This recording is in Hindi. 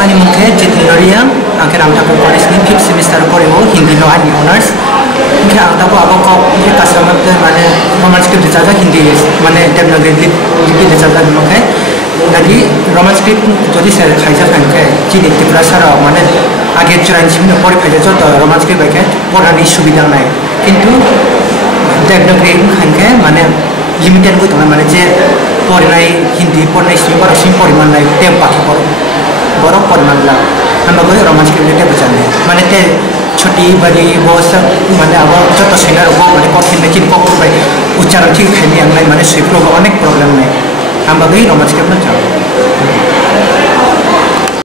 Ani mungkin Jitiloria, akhir angka Police ni 5th semester koreo Hindi no ani honors. Mungkin angka aku ini customer tu mana Roman script dijaga Hindi mana Devanagari lipi dijaga mungkin. Jadi Roman script jadi saya kaisa kan jadi terasa mana agak curan sini pori kaisa tu Roman script bagai orang ni sudah naik. Kintu Devanagari kan mana limited ko tong mana je pori naik Hindi pori naik sini pori sini pori mana naik tem pakai pori. बरफ पर मानला हम लोग रोमांच के लिए बचाने माने ते छोटी बड़ी बहुत सब माने अब जो तो सेना रोग माने कॉफी में चिन कॉफी पे उच्चारण ठीक है नहीं माने स्विफ्ट रोग अनेक प्रॉब्लम है हम लोग रोमांच के लिए बचाओ